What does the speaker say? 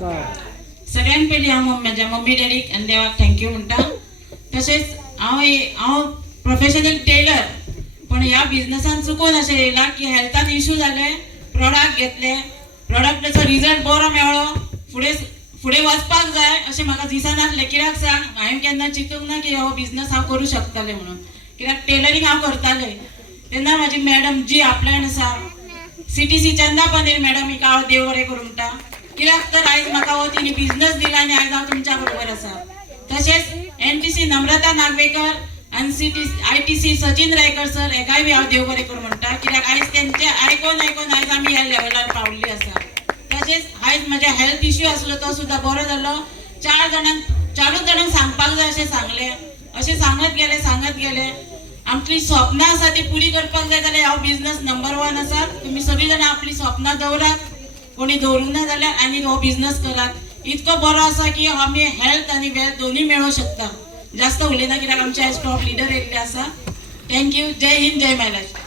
सगळ्यान पयलीं हांव म्हज्या मम्मी डॅडीक आनी देवाक थँक्यू म्हणटा. तशेंच हांव प्रोफेशनल टेलर, पण ह्या बिझनसान चुकून अशें येयला की हेल्थान इश्यू जाले, प्रोडक्ट घेतले, प्रोडक्टाचो रिजल्ट बरो मेळ्ळो, फुडें वचपाक जाय अशें म्हाका दिसनासलें. कित्याक सांग, हांवें केन्ना चिंतूंक ना की हो बिझनस हांव करूं शकतलें म्हणून. कित्याक टेलरींग हांव करतालें तेन्ना म्हाजी मॅडम जी आपल्यान आसा CTC चंदा पनीर मॅडम, हिका हांव देव बरें करूं म्हणटा. कित्याक तर आयज म्हाका हो तिणी बिझनस दिला आनी आयज हांव तुमच्या बरोबर आसा. तशेंच NTC नम्रता नागवेकर आनी ITC सचिन रायकर सर, हेकाय बी हांव देव बरें करूं म्हणटा. कित्याक आयज तेंचे आयकोन आयज आमी ह्या लेवलार पावल्लीं आसा. तशेंच आयज म्हाज्या हेल्थ इश्यू आसलो तो सुद्दां बरो जालो. 4 जाणांक सांगपाक जाय अशें सांगलें, अशें सांगत गेले. आमची स्वप्नां आसा ती पुरी करपाक जाय जाल्यार हांव बिझनस नंबर 1 आसा. तुमी सगळीं जाणां आपली स्वप्नां दवरात, कोणी दवरूंक ना जाल्यार आनी हो बिझनस करात. इतको बरो आसा की आमी हेल्थ आनी वेल्थ दोनूय मेळोवंक शकता. जास्त उलयना कित्याक आमचे आयज टॉप लिडर येयल्ले आसा. थँक्यू. जय हिंद, जय महाराष्ट्र.